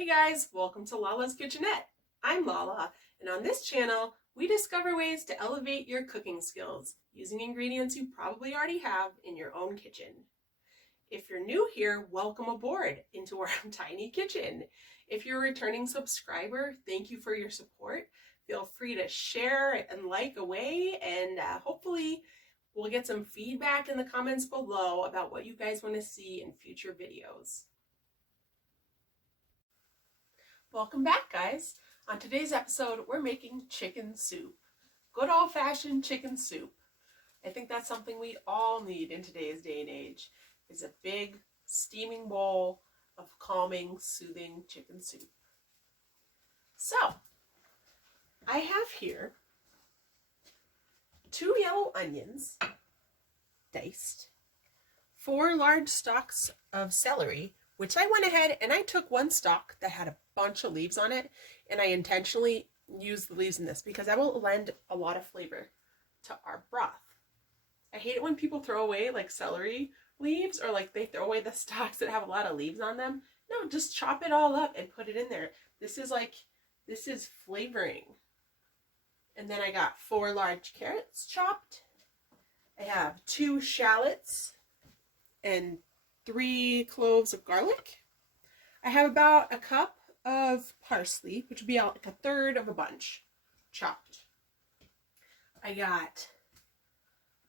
Hey guys, welcome to Lala's Kitchenette. I'm Lala, and on this channel, we discover ways to elevate your cooking skills using ingredients you probably already have in your own kitchen. If you're new here, welcome aboard into our tiny kitchen. If you're a returning subscriber, thank you for your support. Feel free to share and like away, and hopefully we'll get some feedback in the comments below about what you guys want to see in future videos. Welcome back, guys. On today's episode, we're making chicken soup. Good old-fashioned chicken soup. I think that's something we all need in today's day and age, is a big steaming bowl of calming, soothing chicken soup. So, I have here 2 yellow onions, diced, 4 large stalks of celery, which I went ahead and I took one stalk that had a bunch of leaves on it, and I intentionally used the leaves in this because that will lend a lot of flavor to our broth. I hate it when people throw away like celery leaves, or like they throw away the stalks that have a lot of leaves on them. No, just chop it all up and put it in there. This is flavoring. And then I got 4 large carrots chopped. I have 2 shallots and 3 cloves of garlic. I have about a cup of parsley, which would be like a third of a bunch chopped. I got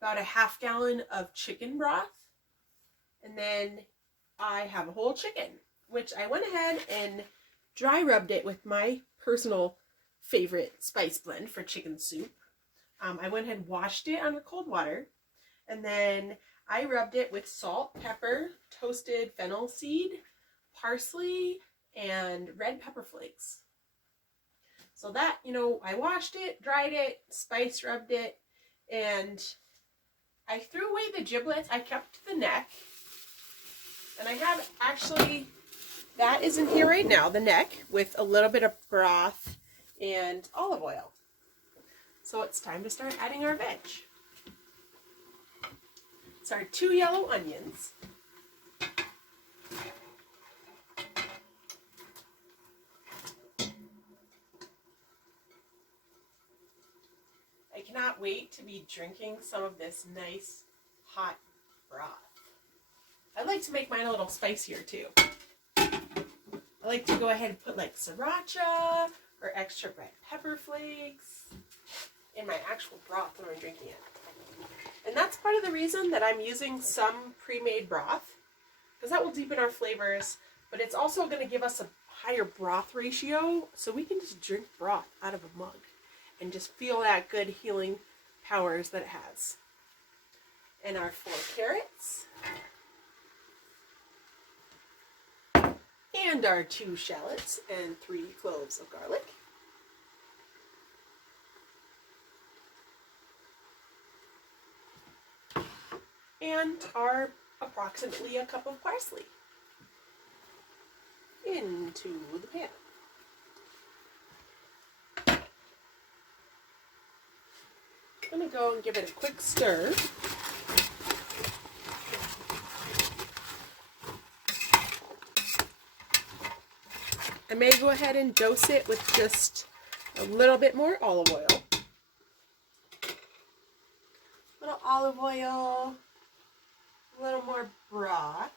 about a half gallon of chicken broth, and then I have a whole chicken, which I went ahead and dry rubbed it with my personal favorite spice blend for chicken soup. I went ahead and washed it under cold water, and then I rubbed it with salt, pepper, toasted fennel seed, parsley, and red pepper flakes. So that, I washed it, dried it, spice rubbed it, and I threw away the giblets. I kept the neck. And I have actually, that is in here right now, the neck, with a little bit of broth and olive oil. So it's time to start adding our veg. It's our 2 yellow onions. I cannot wait to be drinking some of this nice hot broth. I like to make mine a little spicier too. I like to go ahead and put like sriracha or extra red pepper flakes in my actual broth when I'm drinking it. And that's part of the reason that I'm using some pre-made broth, because that will deepen our flavors, but it's also going to give us a higher broth ratio, so we can just drink broth out of a mug and just feel that good healing powers that it has. And our 4 carrots. And our 2 shallots and 3 cloves of garlic. And our approximately a cup of parsley into the pan. I'm going to go and give it a quick stir. I may go ahead and dose it with just a little bit more olive oil. A little olive oil, a little more broth,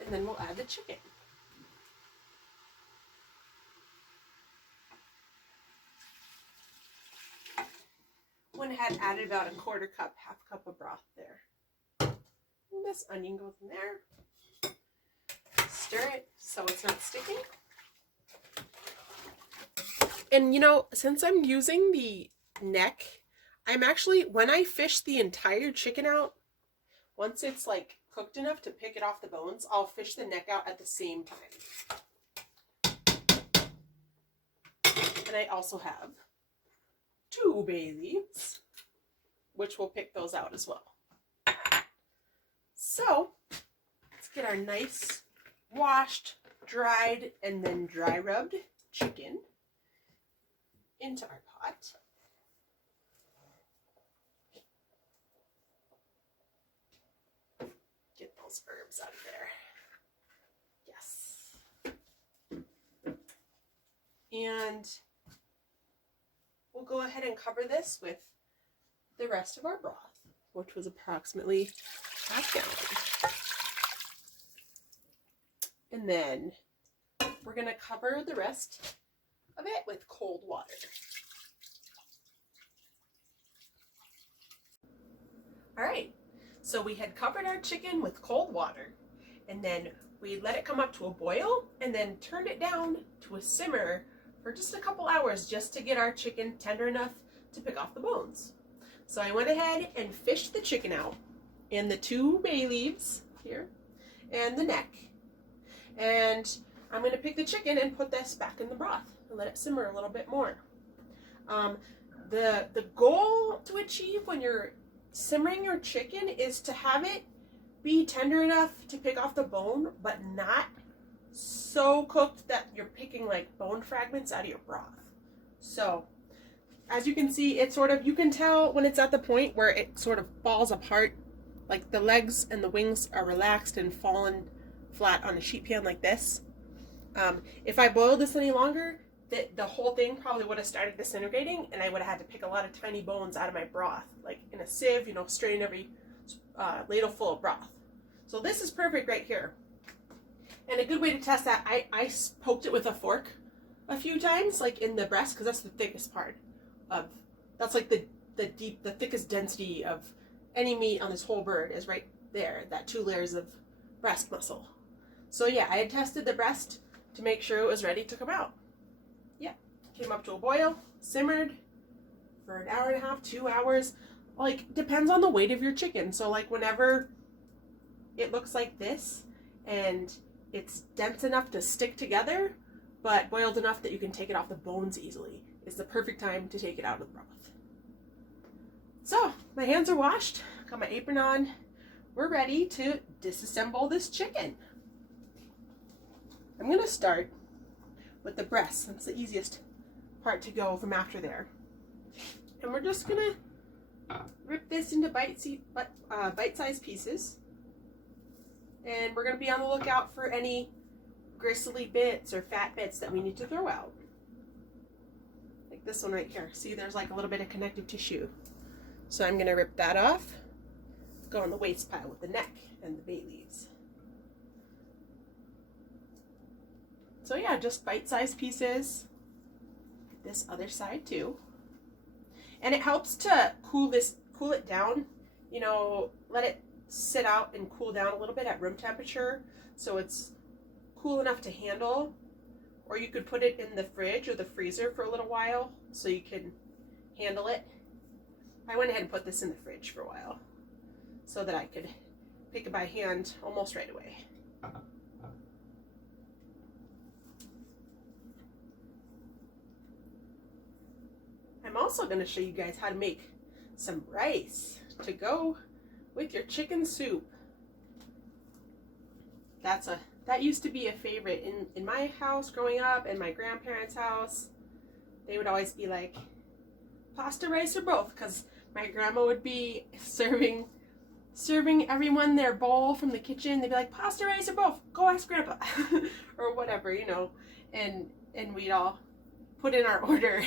and then we'll add the chicken. Went ahead and added about a quarter cup, half cup of broth there. And this onion goes in there. Stir it so it's not sticking. And since I'm using the neck, I'm actually, when I fish the entire chicken out, once it's like cooked enough to pick it off the bones, I'll fish the neck out at the same time. And I also have 2 bay leaves, which will pick those out as well. So, let's get our nice washed, dried, and then dry rubbed chicken into our pot. Get those herbs out of there. And we'll go ahead and cover this with the rest of our broth, which was approximately half gallon. And then we're going to cover the rest of it with cold water. All right, so we had covered our chicken with cold water, and then we let it come up to a boil and then turned it down to a simmer for just a couple hours just to get our chicken tender enough to pick off the bones. So I went ahead and fished the chicken out and the 2 bay leaves here and the neck. And I'm going to pick the chicken and put this back in the broth and let it simmer a little bit more. The goal to achieve when you're simmering your chicken is to have it be tender enough to pick off the bone, but not so cooked that you're picking like bone fragments out of your broth. So as you can see, it's sort of, you can tell when it's at the point where it sort of falls apart, like the legs and the wings are relaxed and fallen flat on a sheet pan like this. If I boiled this any longer, the whole thing probably would have started disintegrating, and I would have had to pick a lot of tiny bones out of my broth, like in a sieve, you know, strain every ladle full of broth. So this is perfect right here. And a good way to test that, I poked it with a fork a few times, like in the breast, because that's the thickest part of, that's like the thickest density of any meat on this whole bird is right there, that 2 layers of breast muscle. So yeah, I had tested the breast to make sure it was ready to come out. Yeah, came up to a boil, simmered for an hour and a half, 2 hours, like depends on the weight of your chicken. So like whenever it looks like this and it's dense enough to stick together, but boiled enough that you can take it off the bones easily, is the perfect time to take it out of the broth. So my hands are washed, got my apron on, we're ready to disassemble this chicken. I'm gonna start with the breast. That's the easiest part to go from after there. And we're just gonna rip this into bite-sized pieces. And we're gonna be on the lookout for any gristly bits or fat bits that we need to throw out. Like this one right here. See, there's like a little bit of connective tissue. So I'm gonna rip that off, go in the waste pile with the neck and the bay leaves. So yeah, just bite-sized pieces. This other side too. And it helps to cool it down, you know, let it sit out and cool down a little bit at room temperature so it's cool enough to handle. Or you could put it in the fridge or the freezer for a little while so you can handle it. I went ahead and put this in the fridge for a while so that I could pick it by hand almost right away. I'm also going to show you guys how to make some rice to go with your chicken soup. That used to be a favorite in my house growing up, and my grandparents' house. They would always be like, pasta, rice, or both, because my grandma would be serving everyone their bowl from the kitchen. They'd be like, pasta, rice, or both, go ask grandpa. Or whatever, you know, and we'd all put in our order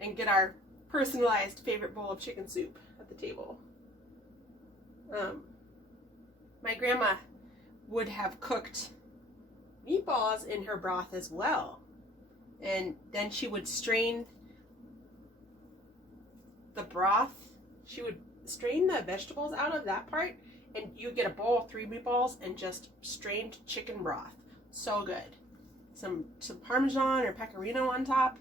and get our personalized favorite bowl of chicken soup at the table. My grandma would have cooked meatballs in her broth as well, and then she would strain the broth. She would strain the vegetables out of that part, and you get a bowl of 3 meatballs and just strained chicken broth. So good. Some Parmesan or Pecorino on top.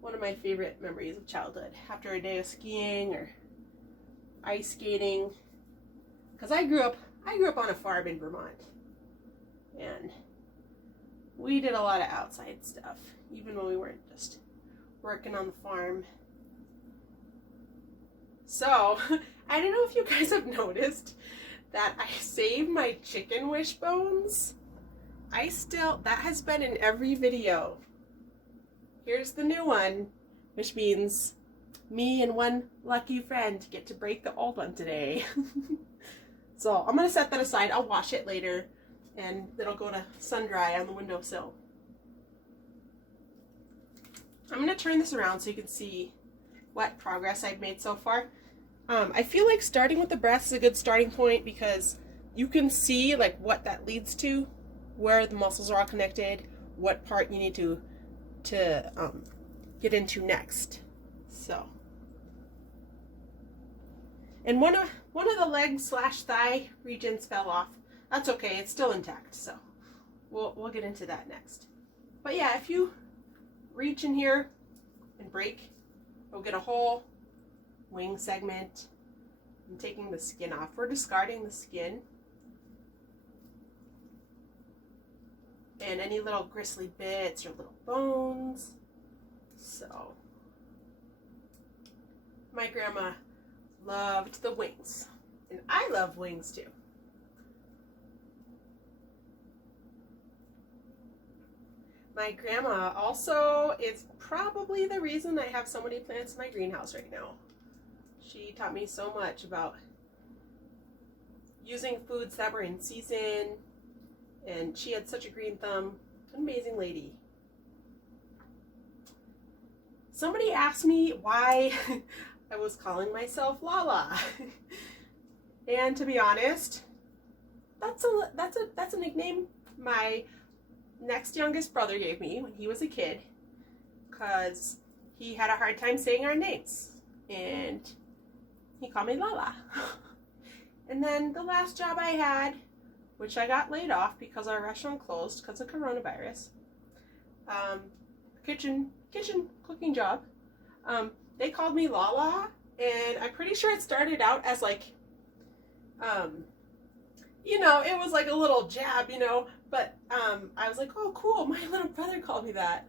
One of my favorite memories of childhood after a day of skiing or ice skating, because I grew up on a farm in Vermont, and we did a lot of outside stuff even when we weren't just working on the farm. So I don't know if you guys have noticed that I save my chicken wishbones. That has been in every video. Here's the new one, which means me and one lucky friend get to break the old one today. So I'm going to set that aside. I'll wash it later, and it'll go to sun dry on the windowsill. I'm going to turn this around so you can see what progress I've made so far. I feel like starting with the breast is a good starting point because you can see like what that leads to, where the muscles are all connected, what part you need to get into next. So, and one of the leg / thigh regions fell off. That's okay, it's still intact. So we'll get into that next. But yeah, if you reach in here and break, you'll get a whole wing segment. I'm taking the skin off. We're discarding the skin and any little gristly bits or little bones. So my grandma loved the wings, and I love wings too. My grandma also is probably the reason I have so many plants in my greenhouse right now. She taught me so much about using foods that were in season, and she had such a green thumb. An amazing lady. Somebody asked me why I was calling myself Lala. And to be honest, that's a nickname my next youngest brother gave me when he was a kid, because he had a hard time saying our names, and he called me Lala. And then the last job I had, which I got laid off because our restaurant closed because of coronavirus, kitchen cooking job, they called me Lala, and I'm pretty sure it started out as like, you know, it was like a little jab, you know, but I was like, oh cool, my little brother called me that,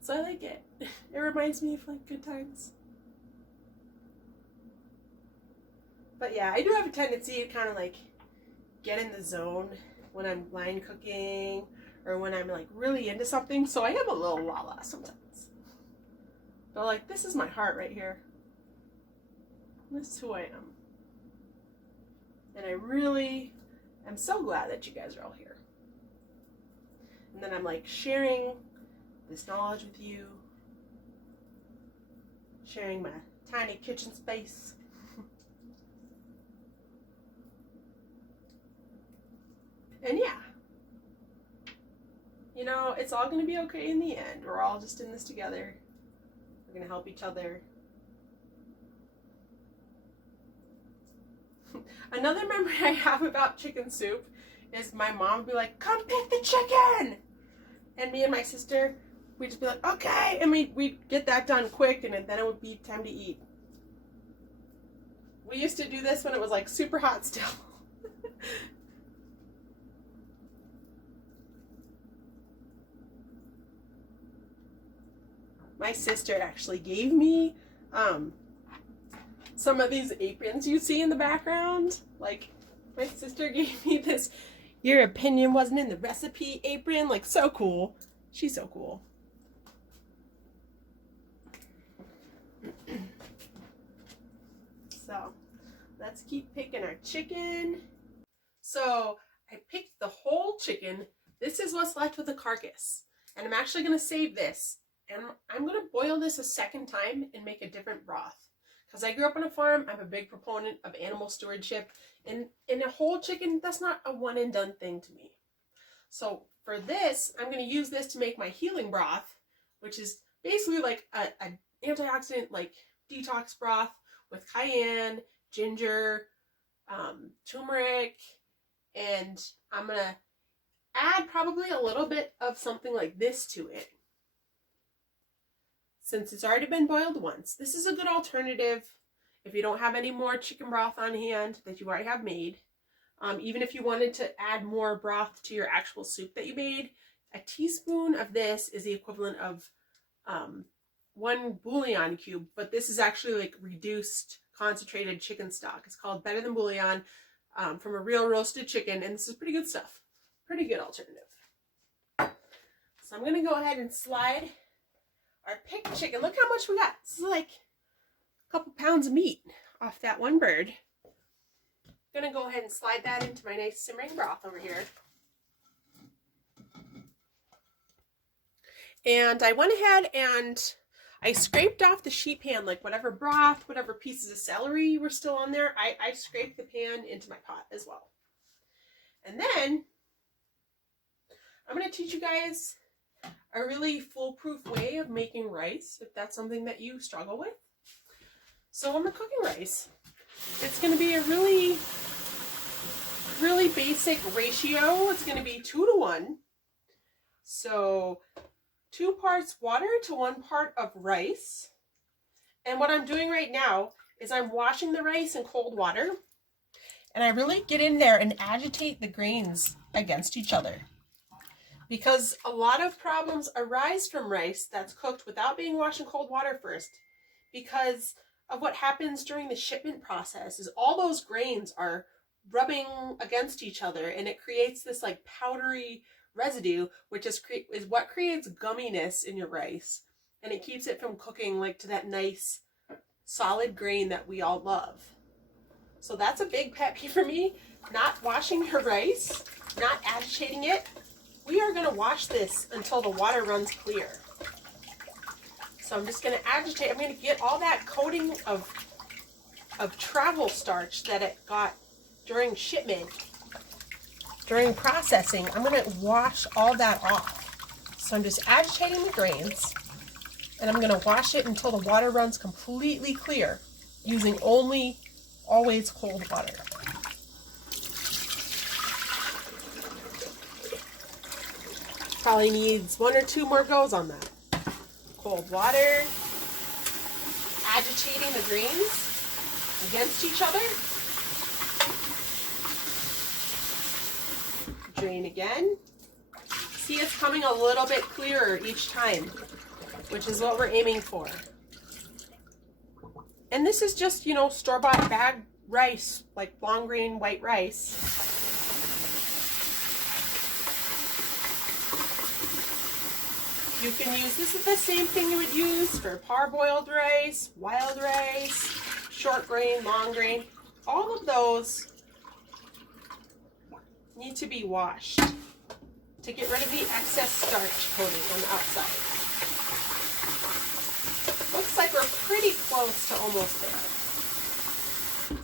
so I like it. It reminds me of like good times. But yeah, I do have a tendency to kind of like get in the zone when I'm line cooking or when I'm like really into something, so I am a little Lala sometimes. But like, this is my heart right here. This is who I am. And I really am so glad that you guys are all here. And then I'm like sharing this knowledge with you, sharing my tiny kitchen space. And yeah, you know, it's all going to be okay in the end. We're all just in this together. We're going to help each other. Another memory I have about chicken soup is my mom would be like, come pick the chicken! And me and my sister, we'd just be like, okay! And we'd get that done quick, and then it would be time to eat. We used to do this when it was like super hot still. My sister actually gave me some of these aprons you see in the background. Like, my sister gave me this "your opinion wasn't in the recipe" apron. Like, so cool. She's so cool. So let's keep picking our chicken. So I picked the whole chicken. This is what's left with the carcass, and I'm actually going to save this, and I'm going to boil this a second time and make a different broth. Because I grew up on a farm, I'm a big proponent of animal stewardship, and in a whole chicken, that's not a one and done thing to me. So for this, I'm going to use this to make my healing broth, which is basically like an antioxidant, like detox broth with cayenne, ginger, turmeric, and I'm going to add probably a little bit of something like this to it. Since it's already been boiled once, this is a good alternative if you don't have any more chicken broth on hand that you already have made. Even if you wanted to add more broth to your actual soup that you made, a teaspoon of this is the equivalent of 1 bouillon cube, but this is actually like reduced concentrated chicken stock. It's called Better Than Bouillon, from a real roasted chicken, and this is pretty good stuff. Pretty good alternative. So I'm going to go ahead and slide our picked chicken. Look how much we got. This is like a couple pounds of meat off that one bird. I'm going to go ahead and slide that into my nice simmering broth over here. And I went ahead and I scraped off the sheet pan, like whatever broth, whatever pieces of celery were still on there. I scraped the pan into my pot as well. And then I'm going to teach you guys a really foolproof way of making rice, if that's something that you struggle with. So when we're cooking rice, it's going to be a really basic ratio. It's going to be 2 to 1. So 2 parts water to 1 part of rice. And what I'm doing right now is I'm washing the rice in cold water. And I really get in there and agitate the grains against each other. Because a lot of problems arise from rice that's cooked without being washed in cold water first. Because of what happens during the shipment process is all those grains are rubbing against each other, and it creates this like powdery residue, which is what creates gumminess in your rice, and it keeps it from cooking like to that nice solid grain that we all love. So that's a big pet peeve for me. Not washing your rice, not agitating it. We are going to wash this until the water runs clear. So I'm just going to agitate. I'm going to get all that coating of travel starch that it got during shipment, during processing. I'm going to wash all that off. So I'm just agitating the grains, and I'm going to wash it until the water runs completely clear, using always cold water. Probably needs 1 or 2 more goes on that. Cold water, agitating the grains against each other. Drain again. See, it's coming a little bit clearer each time, which is what we're aiming for. And this is just, store-bought bag rice, like long grain white rice. You can use, this is the same thing you would use for parboiled rice, wild rice, short grain, long grain. All of those need to be washed to get rid of the excess starch coating on the outside. Looks like we're pretty close to almost there.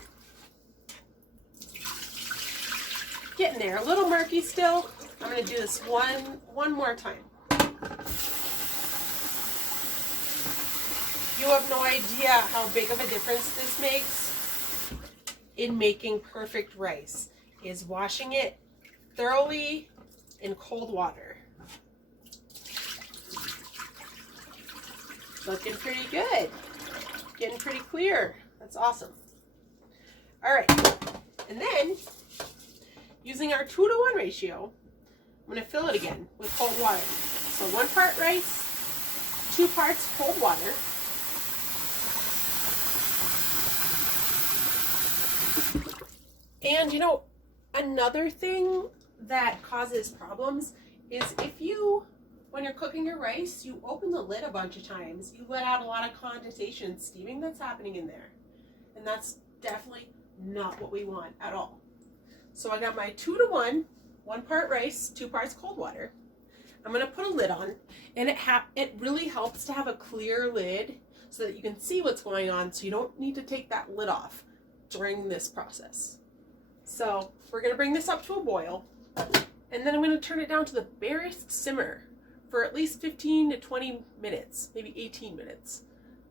Getting there, a little murky still. I'm going to do this one more time. You have no idea how big of a difference this makes in making perfect rice, is washing it thoroughly in cold water. Looking pretty good. Getting pretty clear. That's awesome. All right. And then, using our 2 to 1 ratio, I'm going to fill it again with cold water. So 1 part rice, 2 parts cold water. And another thing that causes problems is if you, when you're cooking your rice, you open the lid a bunch of times, you let out a lot of condensation, steaming that's happening in there. And that's definitely not what we want at all. So I got my 2 to 1, 1 part rice, 2 parts cold water. I'm going to put a lid on, and it really helps to have a clear lid so that you can see what's going on, so you don't need to take that lid off during this process. So we're going to bring this up to a boil, and then I'm going to turn it down to the barest simmer for at least 15 to 20 minutes, maybe 18 minutes.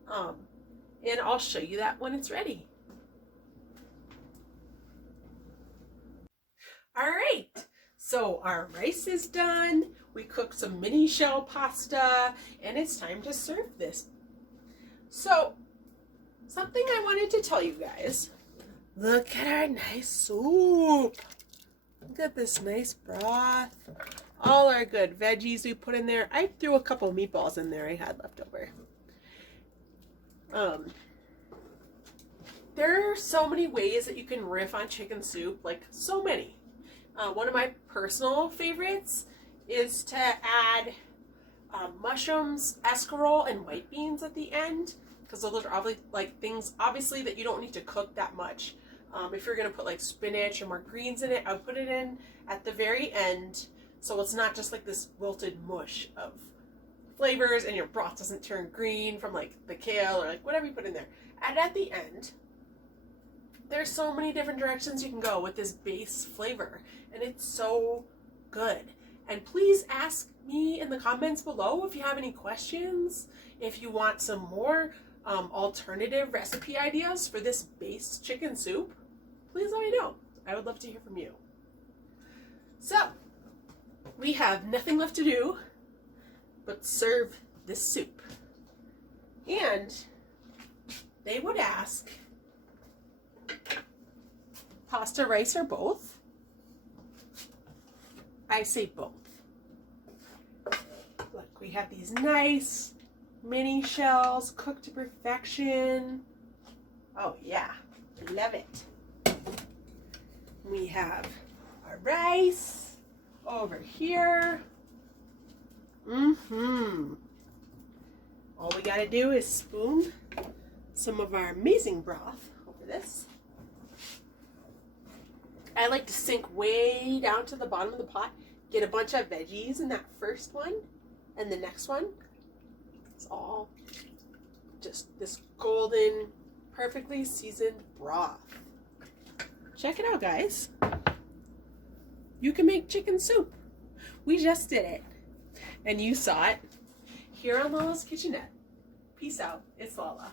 And I'll show you that when it's ready. All right, so our rice is done. We cooked some mini shell pasta, and it's time to serve this. So, something I wanted to tell you guys. Look at our nice soup. Look at this nice broth. All our good veggies we put in there. I threw a couple meatballs in there I had left over. There are so many ways that you can riff on chicken soup, like so many. One of my personal favorites is to add mushrooms, escarole, and white beans at the end, because those are things obviously that you don't need to cook that much. If you're going to put like spinach or more greens in it, I would put it in at the very end, so it's not just like this wilted mush of flavors and your broth doesn't turn green from like the kale or like whatever you put in there. And at the end, there's so many different directions you can go with this base flavor, and it's so good. And please ask me in the comments below if you have any questions, if you want some more alternative recipe ideas for this base chicken soup. Please let me know. I would love to hear from you. So, we have nothing left to do but serve this soup. And they would ask, pasta, rice, or both? I say both. Look, we have these nice mini shells cooked to perfection. Oh yeah, I love it. We have our rice over here. All we gotta do is spoon some of our amazing broth over this. I like to sink way down to the bottom of the pot, get a bunch of veggies in that first one, and the next one, it's all just this golden, perfectly seasoned broth. Check it out, guys. You can make chicken soup. We just did it. And you saw it here on Lala's Kitchenette. Peace out. It's Lala.